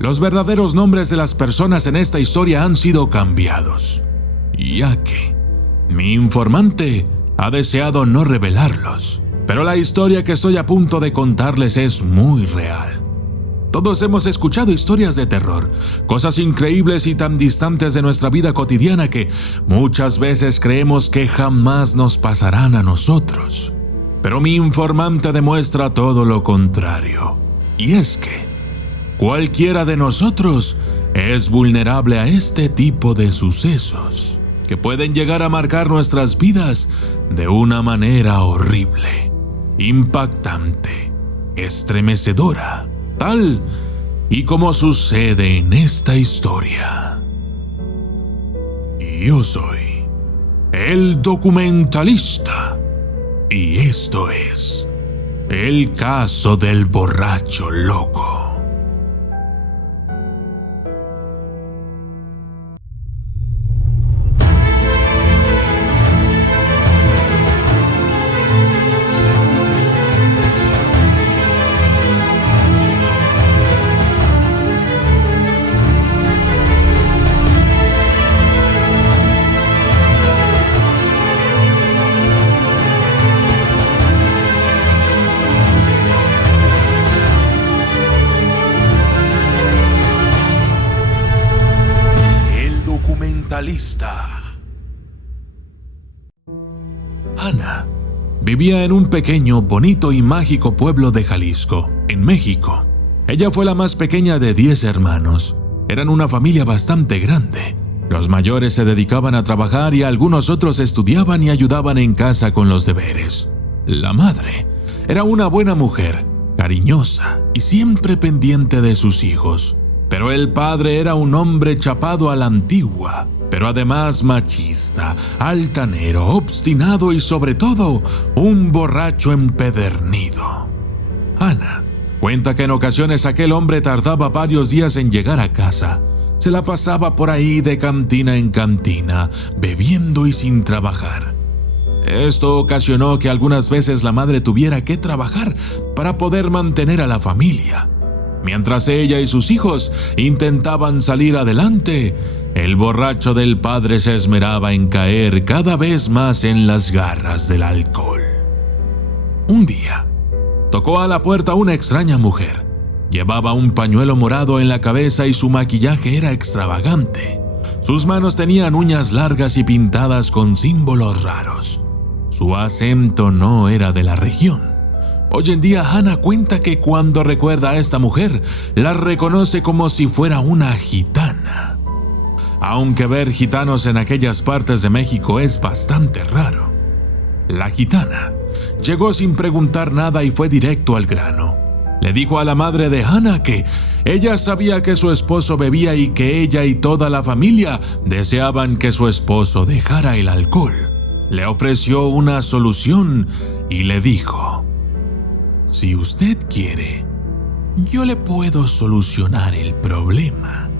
Los verdaderos nombres de las personas en esta historia han sido cambiados, ya que mi informante ha deseado no revelarlos. Pero la historia que estoy a punto de contarles es muy real. Todos hemos escuchado historias de terror, cosas increíbles y tan distantes de nuestra vida cotidiana que muchas veces creemos que jamás nos pasarán a nosotros. Pero mi informante demuestra todo lo contrario. Y es que cualquiera de nosotros es vulnerable a este tipo de sucesos que pueden llegar a marcar nuestras vidas de una manera horrible, impactante, estremecedora, tal y como sucede en esta historia. Yo soy el documentalista y esto es el caso del borracho loco. Ana vivía en un pequeño, bonito y mágico pueblo de Jalisco, en México. Ella fue la más pequeña de 10 hermanos. Eran una familia bastante grande. Los mayores se dedicaban a trabajar y algunos otros estudiaban y ayudaban en casa con los deberes. La madre era una buena mujer, cariñosa y siempre pendiente de sus hijos. Pero el padre era un hombre chapado a la antigua, pero además machista, altanero, obstinado y sobre todo un borracho empedernido. Ana cuenta que en ocasiones aquel hombre tardaba varios días en llegar a casa. Se la pasaba por ahí de cantina en cantina, bebiendo y sin trabajar. Esto ocasionó que algunas veces la madre tuviera que trabajar para poder mantener a la familia. Mientras ella y sus hijos intentaban salir adelante, el borracho del padre se esmeraba en caer cada vez más en las garras del alcohol. Un día, tocó a la puerta una extraña mujer. Llevaba un pañuelo morado en la cabeza y su maquillaje era extravagante. Sus manos tenían uñas largas y pintadas con símbolos raros. Su acento no era de la región. Hoy en día Ana cuenta que cuando recuerda a esta mujer, la reconoce como si fuera una gitana. Aunque ver gitanos en aquellas partes de México es bastante raro. La gitana llegó sin preguntar nada y fue directo al grano. Le dijo a la madre de Ana que ella sabía que su esposo bebía y que ella y toda la familia deseaban que su esposo dejara el alcohol. Le ofreció una solución y le dijo: si usted quiere, yo le puedo solucionar el problema.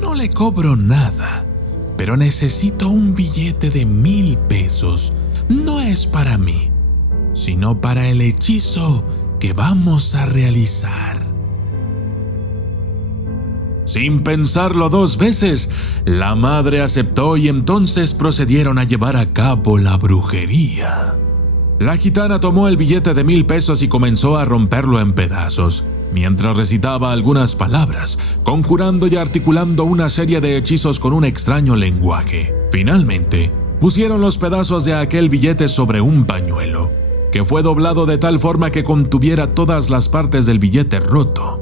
No le cobro nada, pero necesito un billete de 1,000 pesos. No es para mí, sino para el hechizo que vamos a realizar. Sin pensarlo 2 veces, la madre aceptó y entonces procedieron a llevar a cabo la brujería. La gitana tomó el billete de 1,000 pesos y comenzó a romperlo en pedazos, mientras recitaba algunas palabras, conjurando y articulando una serie de hechizos con un extraño lenguaje. Finalmente, pusieron los pedazos de aquel billete sobre un pañuelo, que fue doblado de tal forma que contuviera todas las partes del billete roto.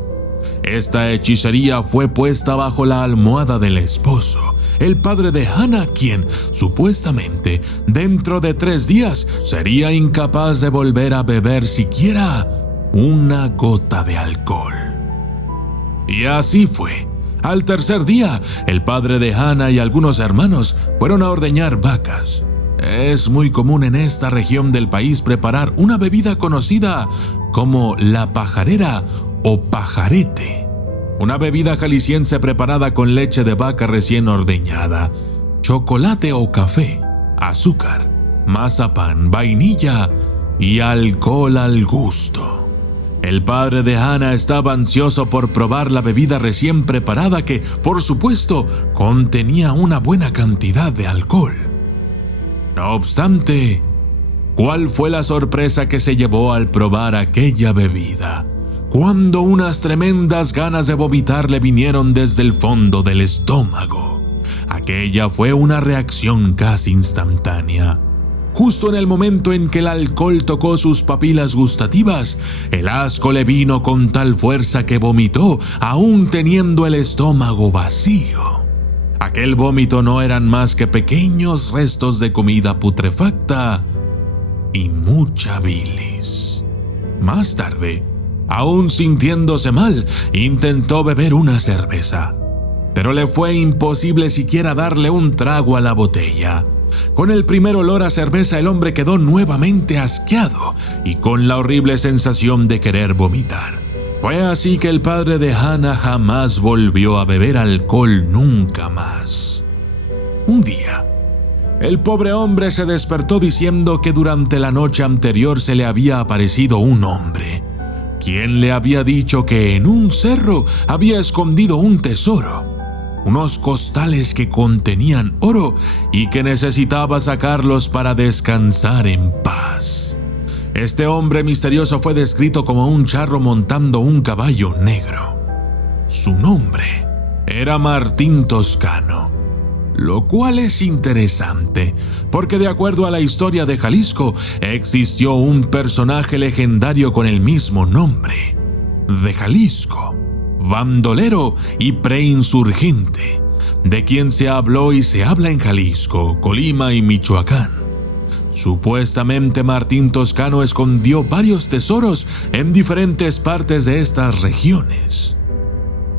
Esta hechicería fue puesta bajo la almohada del esposo, el padre de Ana, quien, supuestamente, dentro de 3 días sería incapaz de volver a beber siquiera una gota de alcohol. Y así fue. Al tercer día, el padre de Ana y algunos hermanos fueron a ordeñar vacas. Es muy común en esta región del país preparar una bebida conocida como la pajarera o pajarete. Una bebida jalisciense preparada con leche de vaca recién ordeñada, chocolate o café, azúcar, mazapán, vainilla y alcohol al gusto. El padre de Hannah estaba ansioso por probar la bebida recién preparada que, por supuesto, contenía una buena cantidad de alcohol. No obstante, ¿cuál fue la sorpresa que se llevó al probar aquella bebida? Cuando unas tremendas ganas de vomitar le vinieron desde el fondo del estómago. Aquella fue una reacción casi instantánea. Justo en el momento en que el alcohol tocó sus papilas gustativas, el asco le vino con tal fuerza que vomitó, aún teniendo el estómago vacío. Aquel vómito no eran más que pequeños restos de comida putrefacta y mucha bilis. Más tarde, aún sintiéndose mal, intentó beber una cerveza, pero le fue imposible siquiera darle un trago a la botella. Con el primer olor a cerveza, el hombre quedó nuevamente asqueado y con la horrible sensación de querer vomitar. Fue así que el padre de Hannah jamás volvió a beber alcohol nunca más. Un día, el pobre hombre se despertó diciendo que durante la noche anterior se le había aparecido un hombre, quien le había dicho que en un cerro había escondido un tesoro, unos costales que contenían oro y que necesitaba sacarlos para descansar en paz. Este hombre misterioso fue descrito como un charro montando un caballo negro. Su nombre era Martín Toscano, lo cual es interesante, porque de acuerdo a la historia de Jalisco, existió un personaje legendario con el mismo nombre, de Jalisco, bandolero y preinsurgente, de quien se habló y se habla en Jalisco, Colima y Michoacán. Supuestamente Martín Toscano escondió varios tesoros en diferentes partes de estas regiones.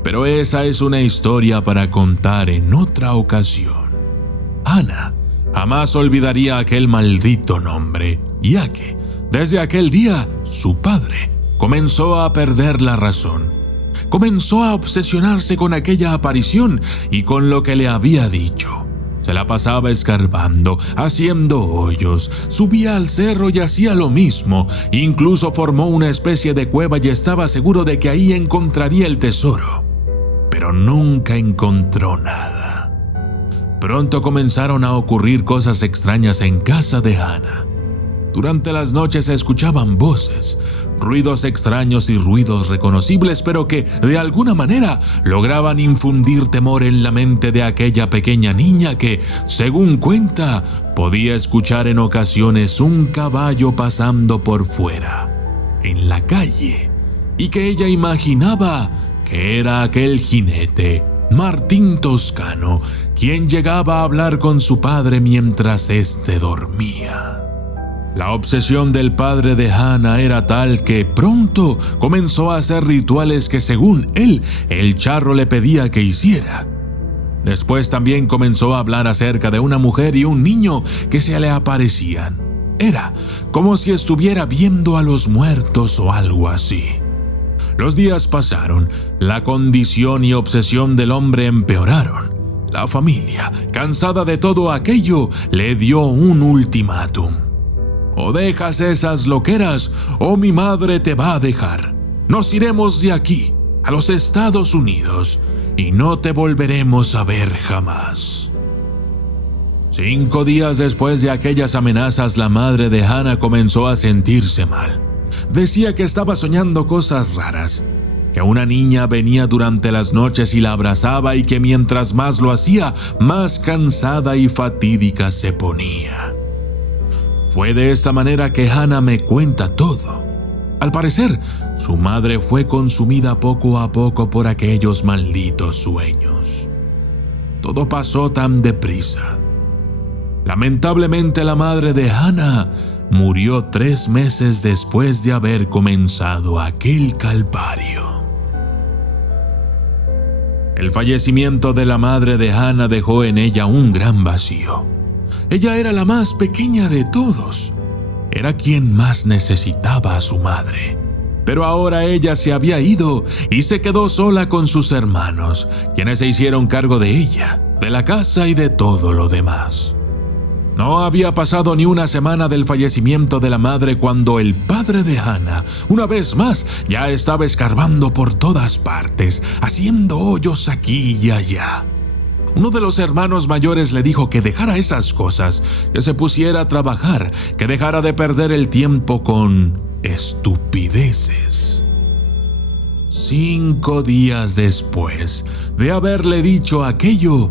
Pero esa es una historia para contar en otra ocasión. Hannah jamás olvidaría aquel maldito nombre, ya que desde aquel día su padre comenzó a perder la razón. Comenzó a obsesionarse con aquella aparición y con lo que le había dicho. Se la pasaba escarbando, haciendo hoyos, subía al cerro y hacía lo mismo. Incluso formó una especie de cueva y estaba seguro de que ahí encontraría el tesoro. Pero nunca encontró nada. Pronto comenzaron a ocurrir cosas extrañas en casa de Hannah. Durante las noches se escuchaban voces, ruidos extraños y ruidos reconocibles, pero que de alguna manera lograban infundir temor en la mente de aquella pequeña niña que, según cuenta, podía escuchar en ocasiones un caballo pasando por fuera, en la calle, y que ella imaginaba que era aquel jinete, Martín Toscano, quien llegaba a hablar con su padre mientras éste dormía. La obsesión del padre de Hannah era tal que pronto comenzó a hacer rituales que, según él, el charro le pedía que hiciera. Después también comenzó a hablar acerca de una mujer y un niño que se le aparecían. Era como si estuviera viendo a los muertos o algo así. Los días pasaron, la condición y obsesión del hombre empeoraron. La familia, cansada de todo aquello, le dio un ultimátum. O dejas esas loqueras o mi madre te va a dejar. Nos iremos de aquí, a los Estados Unidos, y no te volveremos a ver jamás. 5 días después de aquellas amenazas, la madre de Hannah comenzó a sentirse mal. Decía que estaba soñando cosas raras, que una niña venía durante las noches y la abrazaba y que mientras más lo hacía, más cansada y fatídica se ponía. Fue de esta manera que Hannah me cuenta todo. Al parecer, su madre fue consumida poco a poco por aquellos malditos sueños. Todo pasó tan deprisa. Lamentablemente, la madre de Hannah murió 3 meses después de haber comenzado aquel calvario. El fallecimiento de la madre de Hannah dejó en ella un gran vacío. Ella era la más pequeña de todos. Era quien más necesitaba a su madre. Pero ahora ella se había ido y se quedó sola con sus hermanos, quienes se hicieron cargo de ella, de la casa y de todo lo demás. No había pasado ni una semana del fallecimiento de la madre cuando el padre de Hannah, una vez más, ya estaba escarbando por todas partes, haciendo hoyos aquí y allá. Uno de los hermanos mayores le dijo que dejara esas cosas, que se pusiera a trabajar, que dejara de perder el tiempo con estupideces. 5 días después de haberle dicho aquello,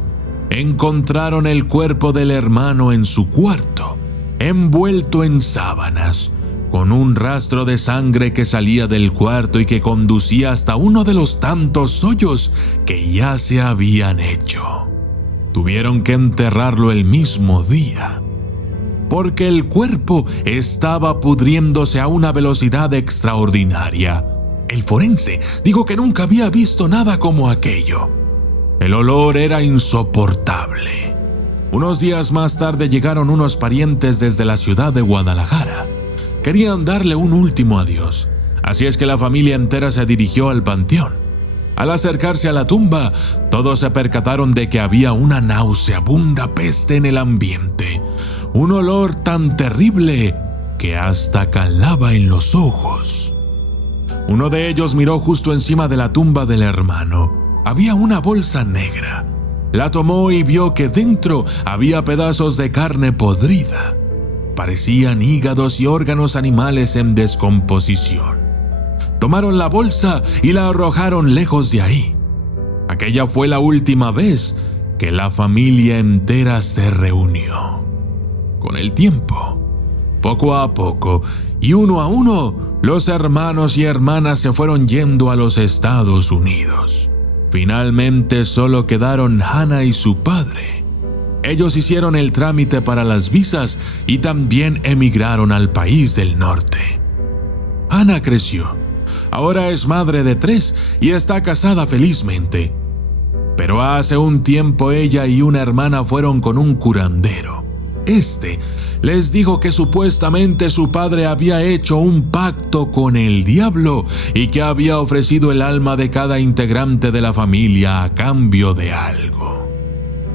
encontraron el cuerpo del hermano en su cuarto, envuelto en sábanas, con un rastro de sangre que salía del cuarto y que conducía hasta uno de los tantos hoyos que ya se habían hecho. Tuvieron que enterrarlo el mismo día, porque el cuerpo estaba pudriéndose a una velocidad extraordinaria. El forense dijo que nunca había visto nada como aquello. El olor era insoportable. Unos días más tarde llegaron unos parientes desde la ciudad de Guadalajara. Querían darle un último adiós, así es que la familia entera se dirigió al panteón. Al acercarse a la tumba, todos se percataron de que había una nauseabunda peste en el ambiente, un olor tan terrible que hasta calaba en los ojos. Uno de ellos miró justo encima de la tumba del hermano. Había una bolsa negra. La tomó y vio que dentro había pedazos de carne podrida. Parecían hígados y órganos animales en descomposición. Tomaron la bolsa y la arrojaron lejos de ahí. Aquella fue la última vez que la familia entera se reunió. Con el tiempo, poco a poco y uno a uno, los hermanos y hermanas se fueron yendo a los Estados Unidos. Finalmente solo quedaron Hannah y su padre. Ellos hicieron el trámite para las visas y también emigraron al país del norte. Hannah creció. Ahora es madre de 3 y está casada felizmente. Pero hace un tiempo ella y una hermana fueron con un curandero. Este les dijo que supuestamente su padre había hecho un pacto con el diablo y que había ofrecido el alma de cada integrante de la familia a cambio de algo.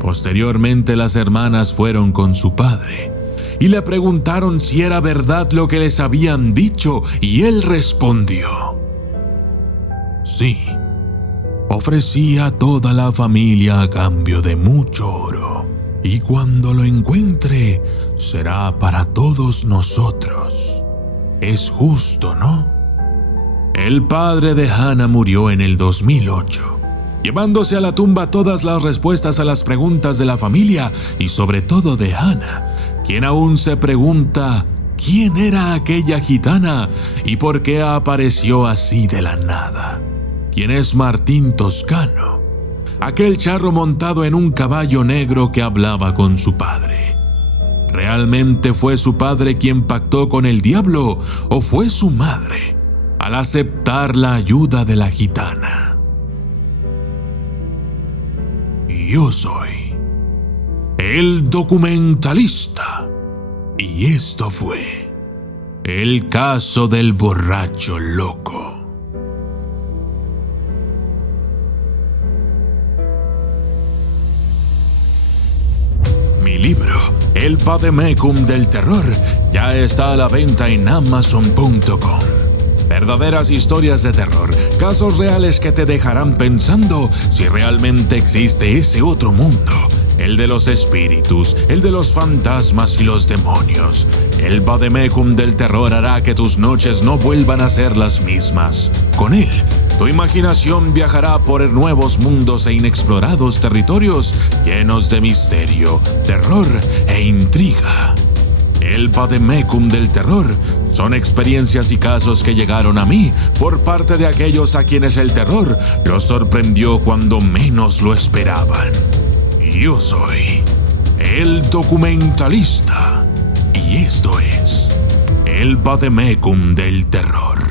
Posteriormente las hermanas fueron con su padre y le preguntaron si era verdad lo que les habían dicho y él respondió: sí, ofrecía a toda la familia a cambio de mucho oro. Y cuando lo encuentre, será para todos nosotros. Es justo, ¿no? El padre de Hannah murió en el 2008, llevándose a la tumba todas las respuestas a las preguntas de la familia y sobre todo de Hannah, quien aún se pregunta quién era aquella gitana y por qué apareció así de la nada. ¿Quién es Martín Toscano? Aquel charro montado en un caballo negro que hablaba con su padre. ¿Realmente fue su padre quien pactó con el diablo o fue su madre al aceptar la ayuda de la gitana? Yo soy el documentalista y esto fue el caso del borracho loco. Mi libro, El Vademecum del Terror, ya está a la venta en Amazon.com. Verdaderas historias de terror, casos reales que te dejarán pensando si realmente existe ese otro mundo, el de los espíritus, el de los fantasmas y los demonios. El Vademecum del Terror hará que tus noches no vuelvan a ser las mismas. Con él, tu imaginación viajará por nuevos mundos e inexplorados territorios llenos de misterio, terror e intriga. El Vademecum del Terror son experiencias y casos que llegaron a mí por parte de aquellos a quienes el terror los sorprendió cuando menos lo esperaban. Yo soy el documentalista y esto es el Vademecum del Terror.